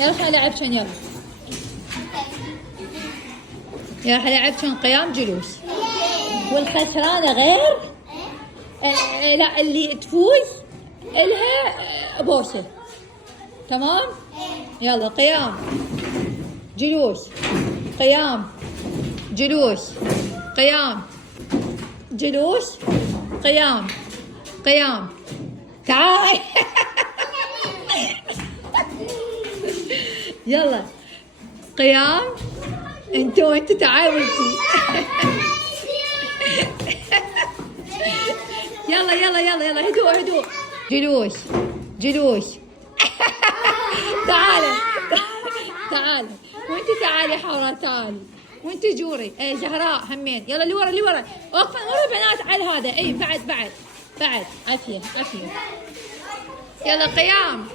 يلا خليني ألعبكن. يلا يلا خليني ألعبكن قيام جلوس. والخسرانة غير لا اللي تفوز إلها بوسة. تمام؟ يلا قيام جلوس قيام جلوس قيام جلوس قيام قيام. تعال. يلا قيام. انتوا تعالوا يلا يلا يلا يلا هدوء هدوء. جلوس جلوس. تعالي تعالي وانت تعالي حورة تعالي وانت جوري. زهراء همين. يلا اللي ورا اللي ورا. وقفا ورا بنات على هذا. اي بعد بعد بعد. عافية عافية. يلا قيام.